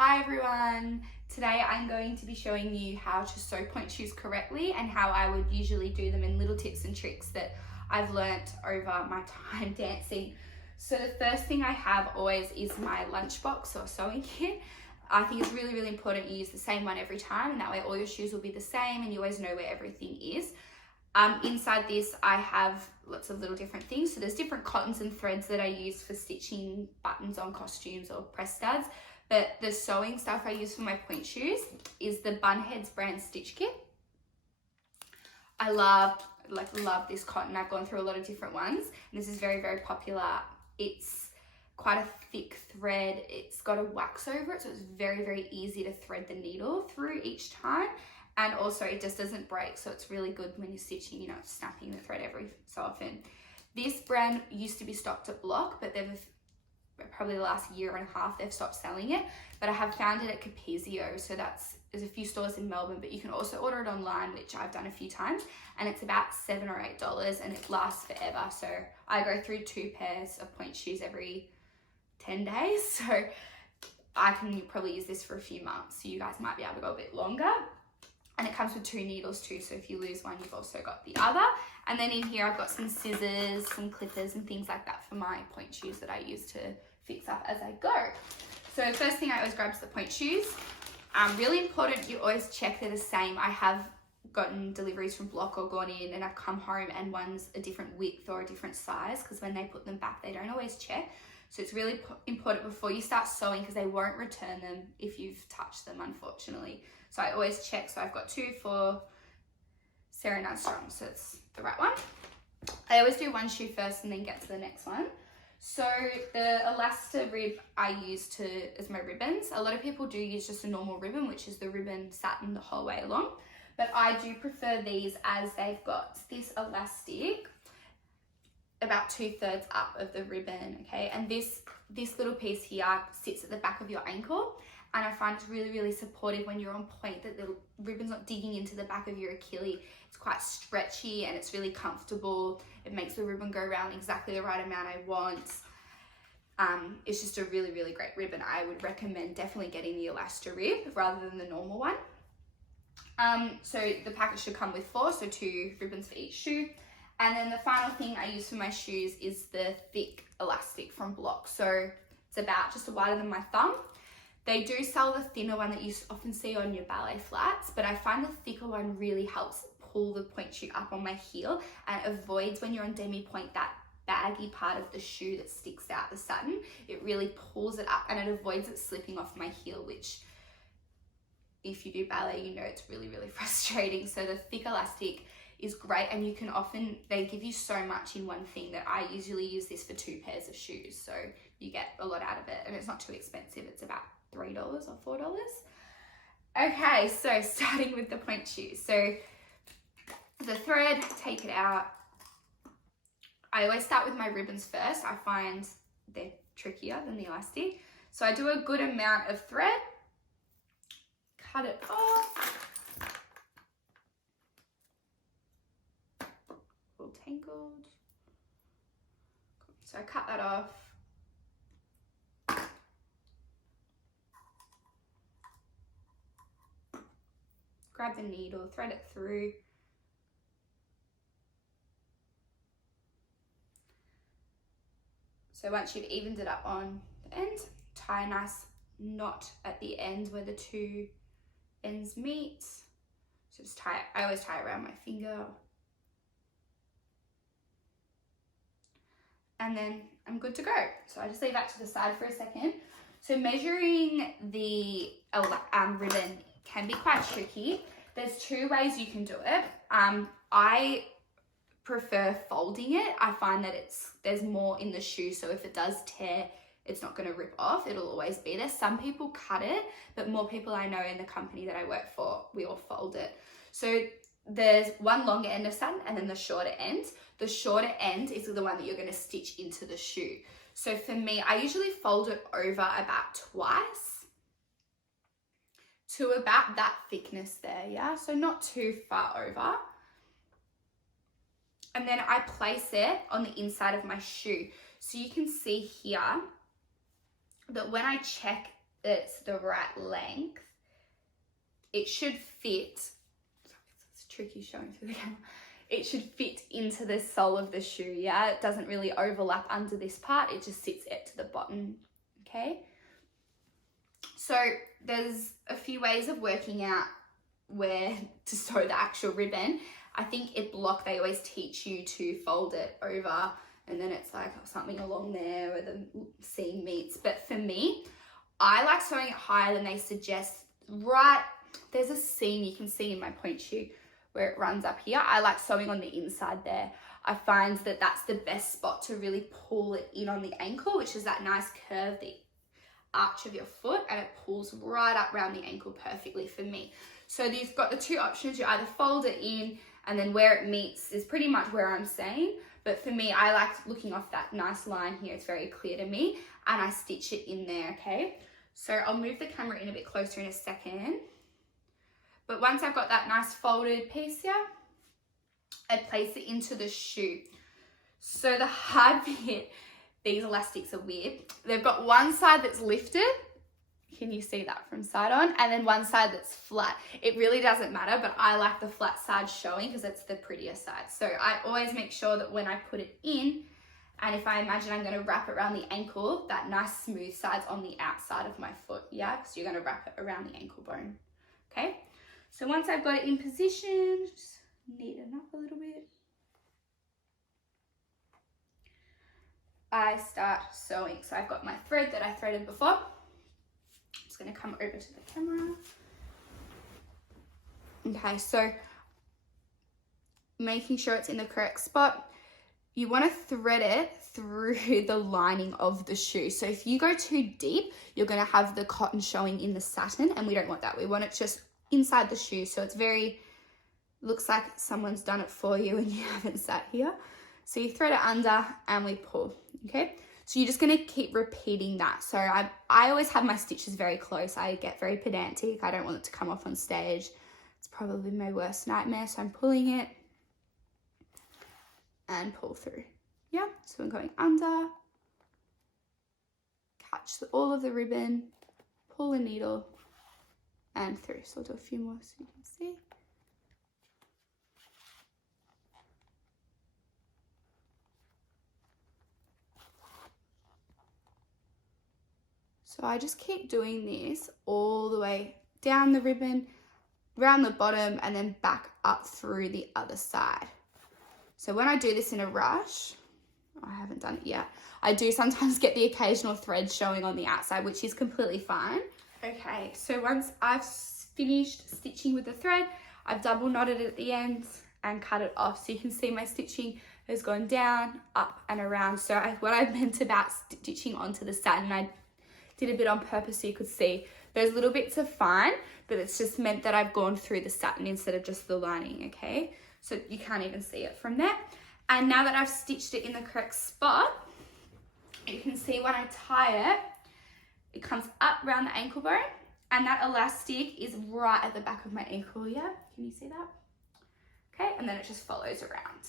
Hi everyone! Today I'm going to be showing you how to sew point shoes correctly and how I would usually do them in little tips and tricks that I've learnt over my time dancing. So the first thing I have always is my lunchbox or sewing kit. I think it's really important you use the same one every time, and that way all your shoes will be the same and you always know where everything is. Inside this I have lots of little different things. So there's different cottons and threads that I use for stitching buttons on costumes or press studs. But the sewing stuff I use for my point shoes is the Bunheads brand stitch kit. I love this cotton. I've gone through a lot of different ones, and this is very popular. It's quite a thick thread. It's got a wax over it, so it's very easy to thread the needle through each time. And also it just doesn't break, so it's really good when you're stitching, you're not snapping the thread every so often. This brand used to be stocked at Block, but they've probably the last year and a half they've stopped selling it, but I have found it at Capezio. So there's a few stores in Melbourne, but you can also order it online, which I've done a few times, and it's about $7 or $8 and it lasts forever. So I go through 2 pairs of point shoes every 10 days, so I can probably use this for a few months. So you guys might be able to go a bit longer. And it comes with 2 needles too, so if you lose one, you've also got the other. And then in here, I've got some scissors, some clippers and things like that for my point shoes that I use to fix up as I go. So first thing I always grab is the point shoes. Really important, you always check they're the same. I have gotten deliveries from Block or gone in and I've come home and one's a different width or a different size, because when they put them back, they don't always check. So it's really important before you start sewing, because they won't return them if you've touched them, unfortunately. So I always check. So I've got 2 for Sarah Nunstrom, so it's the right one. I always do one shoe first and then get to the next one. So the Elasta rib I use as my ribbons. A lot of people do use just a normal ribbon, which is the ribbon satin the whole way along. But I do prefer these as they've got this elastic about 2/3 up of the ribbon, okay? And this little piece here sits at the back of your ankle, and I find it's really supportive when you're on point, that the ribbon's not digging into the back of your Achilles. It's quite stretchy and it's really comfortable. It makes the ribbon go around exactly the right amount I want. It's just a really great ribbon. I would recommend definitely getting the Elasta rib rather than the normal one. So the package should come with 4, so 2 ribbons for each shoe. And then the final thing I use for my shoes is the thick elastic from Block. So it's about just wider than my thumb. They do sell the thinner one that you often see on your ballet flats, but I find the thicker one really helps pull the point shoe up on my heel and avoids, when you're on demi point, that baggy part of the shoe that sticks out the satin. It really pulls it up and it avoids it slipping off my heel, which if you do ballet, you know it's really frustrating. So the thick elastic is great, and you can they give you so much in one thing that I usually use this for 2 pairs of shoes, so you get a lot out of it, and it's not too expensive. It's about $3 or $4. Okay, so starting with the point shoes. So the thread, take it out. I always start with my ribbons first. I find they're trickier than the elastic. So I do a good amount of thread, cut it off. All tangled. So I cut that off. Grab the needle, thread it through. So once you've evened it up on the end, tie a nice knot at the end where the 2 ends meet. So just tie it, I always tie it around my finger. And then I'm good to go. So I just leave that to the side for a second. So measuring the ribbon can be quite tricky. There's 2 ways you can do it. I prefer folding it. I find that there's more in the shoe, so if it does tear, it's not going to rip off. It'll always be there. Some people cut it, but more people I know in the company that I work for, we all fold it. So there's one longer end of satin and then the shorter end. The shorter end is the one that you're going to stitch into the shoe. So for me, I usually fold it over about twice to about that thickness there, yeah? So not too far over. And then I place it on the inside of my shoe. So you can see here that when I check it's the right length, it should fit. It's tricky showing through the camera. It should fit into the sole of the shoe, yeah? It doesn't really overlap under this part. It just sits at the bottom, okay? So there's a few ways of working out where to sew the actual ribbon. I think at Block, they always teach you to fold it over and then it's like something along there where the seam meets. But for me, I like sewing it higher than they suggest. Right, there's a seam you can see in my point shoe where it runs up here. I like sewing on the inside there. I find that that's the best spot to really pull it in on the ankle, which is that nice curve, the arch of your foot, and it pulls right up around the ankle perfectly for me. So you've got the two options. You either fold it in and then where it meets is pretty much where I'm saying. But for me, I like looking off that nice line here. It's very clear to me, and I stitch it in there, okay? So I'll move the camera in a bit closer in a second. But once I've got that nice folded piece here, I place it into the shoe. So the hard bit, these elastics are weird. They've got one side that's lifted. Can you see that from side on? And then one side that's flat. It really doesn't matter, but I like the flat side showing because it's the prettier side. So I always make sure that when I put it in, and if I imagine I'm gonna wrap it around the ankle, that nice smooth side's on the outside of my foot, yeah? Because you're gonna wrap it around the ankle bone, okay? So once I've got it in position, just neaten up a little bit. I start sewing. So I've got my thread that I threaded before. Just gonna come over to the camera. Okay, so making sure it's in the correct spot. You wanna thread it through the lining of the shoe. So if you go too deep, you're gonna have the cotton showing in the satin, and we don't want that. We want it just inside the shoe. So it's very, looks like someone's done it for you and you haven't sat here. So you thread it under and we pull, okay? So you're just gonna keep repeating that. So I always have my stitches very close. I get very pedantic. I don't want it to come off on stage. It's probably my worst nightmare. So I'm pulling it and pull through. Yeah, so I'm going under, catch all of the ribbon, pull the needle and through. So I'll do a few more so you can see. So I just keep doing this all the way down the ribbon, around the bottom, and then back up through the other side. So when I do this in a rush, I haven't done it yet, I do sometimes get the occasional thread showing on the outside, which is completely fine. Okay, so once I've finished stitching with the thread, I've double knotted it at the ends and cut it off. So you can see my stitching has gone down, up and around. So what I meant about stitching onto the satin, I did a bit on purpose so you could see those little bits are fine, but it's just meant that I've gone through the satin instead of just the lining, okay? So you can't even see it from there. And now that I've stitched it in the correct spot, you can see when I tie it, it comes up around the ankle bone, and that elastic is right at the back of my ankle, yeah? Can you see that? Okay, and then it just follows around.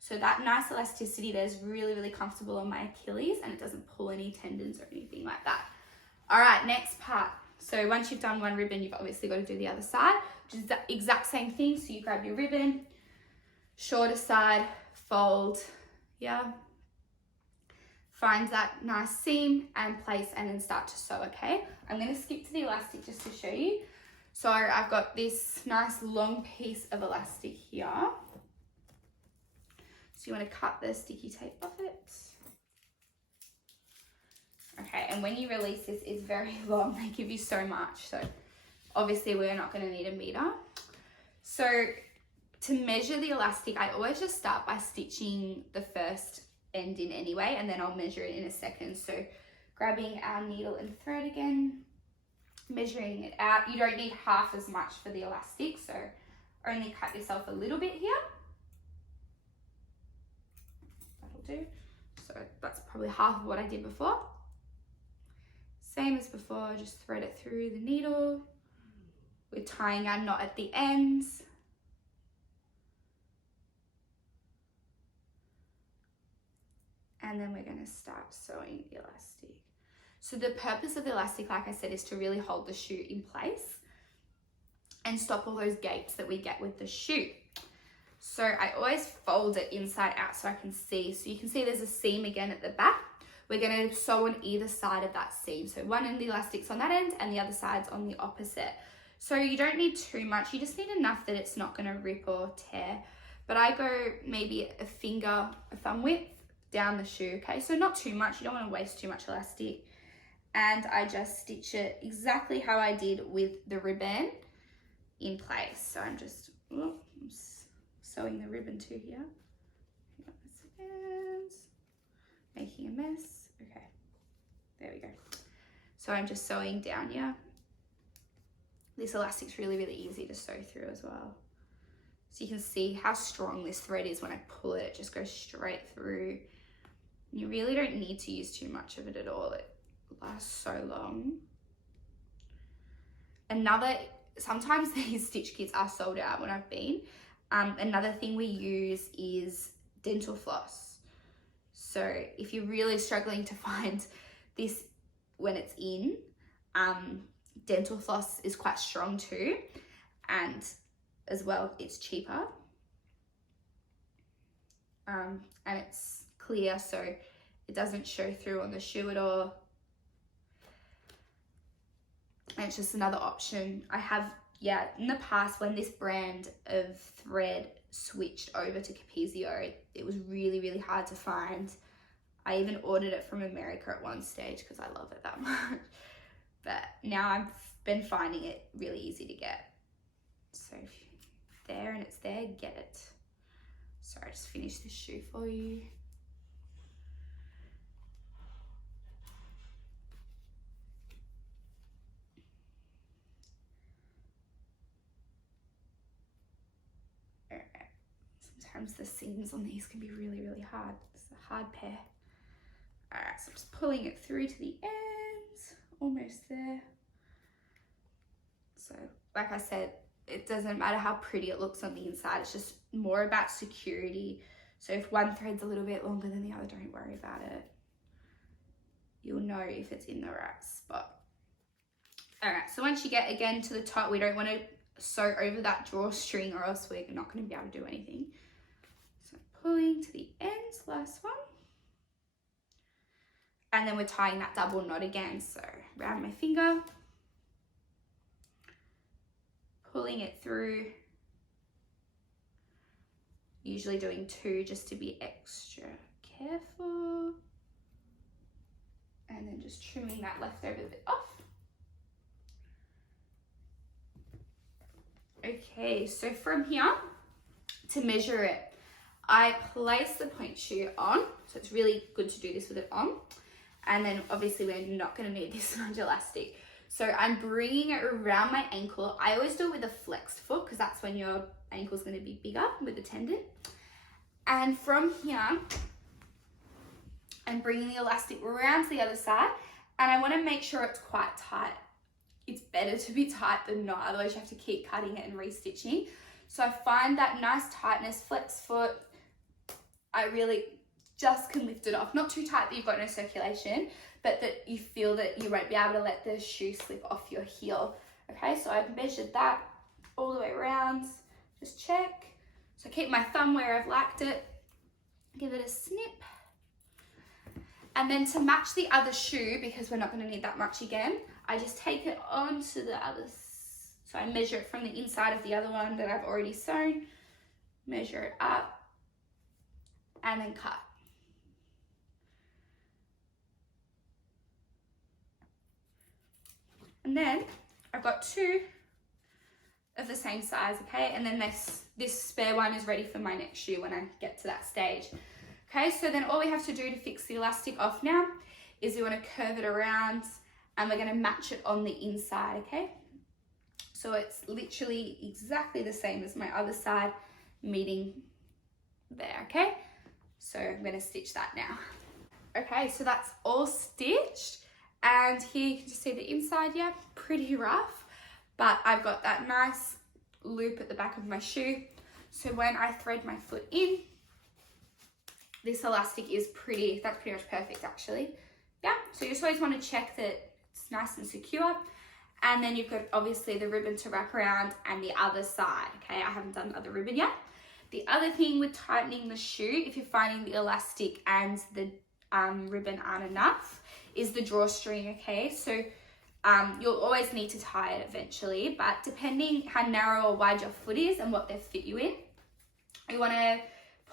So that nice elasticity there is really, really comfortable on my Achilles, and it doesn't pull any tendons or anything like that. All right, next part. So once you've done one ribbon, you've obviously got to do the other side, which is the exact same thing. So you grab your ribbon, shorter side, fold, yeah. Find that nice seam and place and then start to sew, okay? I'm gonna skip to the elastic just to show you. So I've got this nice long piece of elastic here. So you wanna cut the sticky tape off it. Okay, and when you release this, it's very long. They give you so much. So obviously we're not gonna need a meter. So to measure the elastic, I always just start by stitching the first end in anyway, and then I'll measure it in a second. So grabbing our needle and thread again, measuring it out. You don't need half as much for the elastic, so only cut yourself a little bit here. That'll do. So that's probably half of what I did before. Same as before, just thread it through the needle. We're tying our knot at the ends. And then we're going to start sewing the elastic. So the purpose of the elastic, like I said, is to really hold the shoe in place and stop all those gapes that we get with the shoe. So I always fold it inside out so I can see. So you can see there's a seam again at the back. We're going to sew on either side of that seam. So one end of the elastic's on that end and the other side's on the opposite. So you don't need too much. You just need enough that it's not going to rip or tear. But I go maybe a thumb width down the shoe, okay? So not too much. You don't want to waste too much elastic. And I just stitch it exactly how I did with the ribbon in place. So I'm just sewing the ribbon to here. Hang on a second. Making a mess. Okay, there we go. So I'm just sewing down here. This elastic's really, really easy to sew through as well. So you can see how strong this thread is when I pull it. It just goes straight through. You really don't need to use too much of it at all. It lasts so long. Sometimes these stitch kits are sold out when I've been. Another thing we use is dental floss. So if you're really struggling to find this when it's in, dental floss is quite strong too. And as well, it's cheaper. And it's clear, so it doesn't show through on the shoe at all. And it's just another option. I have, in the past when this brand of thread switched over to Capezio, it was really, really hard to find. I even ordered it from America at one stage because I love it that much. But now I've been finding it really easy to get. So if you're there and it's there, get it. So I just finished this shoe for you. Sometimes the seams on these can be really, really hard. It's a hard pair. All right, so I'm just pulling it through to the ends, almost there. So like I said, it doesn't matter how pretty it looks on the inside. It's just more about security. So if one thread's a little bit longer than the other, don't worry about it. You'll know if it's in the right spot. All right, so once you get again to the top, we don't want to sew over that drawstring or else we're not going to be able to do anything. So pulling to the ends, last one. And then we're tying that double knot again. So around my finger, pulling it through, usually doing 2 just to be extra careful. And then just trimming that leftover bit off. Okay, so from here, to measure it, I place the point shoe on. So it's really good to do this with it on. And then obviously we're not going to need this much elastic. So I'm bringing it around my ankle. I always do it with a flexed foot because that's when your ankle's going to be bigger with the tendon. And from here, I'm bringing the elastic around to the other side. And I want to make sure it's quite tight. It's better to be tight than not, otherwise you have to keep cutting it and restitching. So I find that nice tightness, flex foot, I really just can lift it off. Not too tight that you've got no circulation, but that you feel that you won't be able to let the shoe slip off your heel. Okay, so I've measured that all the way around, just check. So keep my thumb where I've liked it, give it a snip. And then to match the other shoe, because we're not going to need that much again, I just take it onto the other, so I measure it from the inside of the other one that I've already sewn, measure it up, and then cut. And then I've got 2 of the same size, okay? And then this spare one is ready for my next shoe when I get to that stage. Okay, so then all we have to do to fix the elastic off now is we want to curve it around and we're going to match it on the inside, okay? So it's literally exactly the same as my other side, meeting there, okay? So I'm going to stitch that now. Okay, so that's all stitched. And here you can just see the inside, yeah, pretty rough. But I've got that nice loop at the back of my shoe. So when I thread my foot in, this elastic is that's pretty much perfect actually. yeah, so you just always want to check that it's nice and secure. And then you've got obviously the ribbon to wrap around and the other side. Okay, I haven't done the other ribbon yet. The other thing with tightening the shoe, if you're finding the elastic and the ribbon aren't enough, is the drawstring. Okay, so you'll always need to tie it eventually, but depending how narrow or wide your foot is and what they fit you in, you want to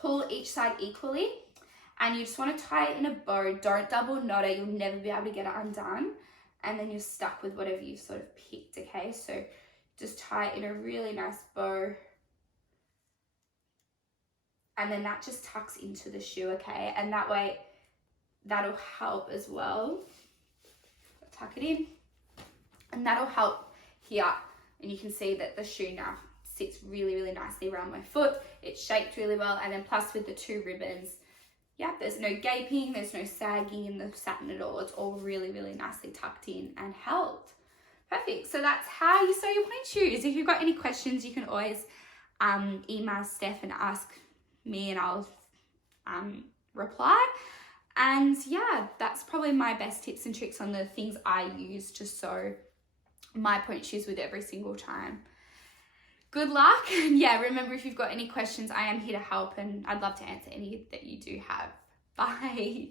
pull each side equally, and you just want to tie it in a bow. Don't double knot it, you'll never be able to get it undone, and then you're stuck with whatever you've sort of picked. Okay, so just tie it in a really nice bow, and then that just tucks into the shoe. Okay, and that way that'll help as well. Tuck it in, and that'll help here, and you can see that the shoe now sits really, really nicely around my foot. It's shaped really well, and then plus with the two ribbons, yeah, there's no gaping, there's no sagging in the satin at all. It's all really, really nicely tucked in and held. Perfect. So that's how you sew your pointe shoes. If you've got any questions, you can always email Steph and ask me, and I'll reply. And yeah, that's probably my best tips and tricks on the things I use to sew my pointe shoes with every single time. Good luck. And yeah, remember, if you've got any questions, I am here to help, and I'd love to answer any that you do have. Bye.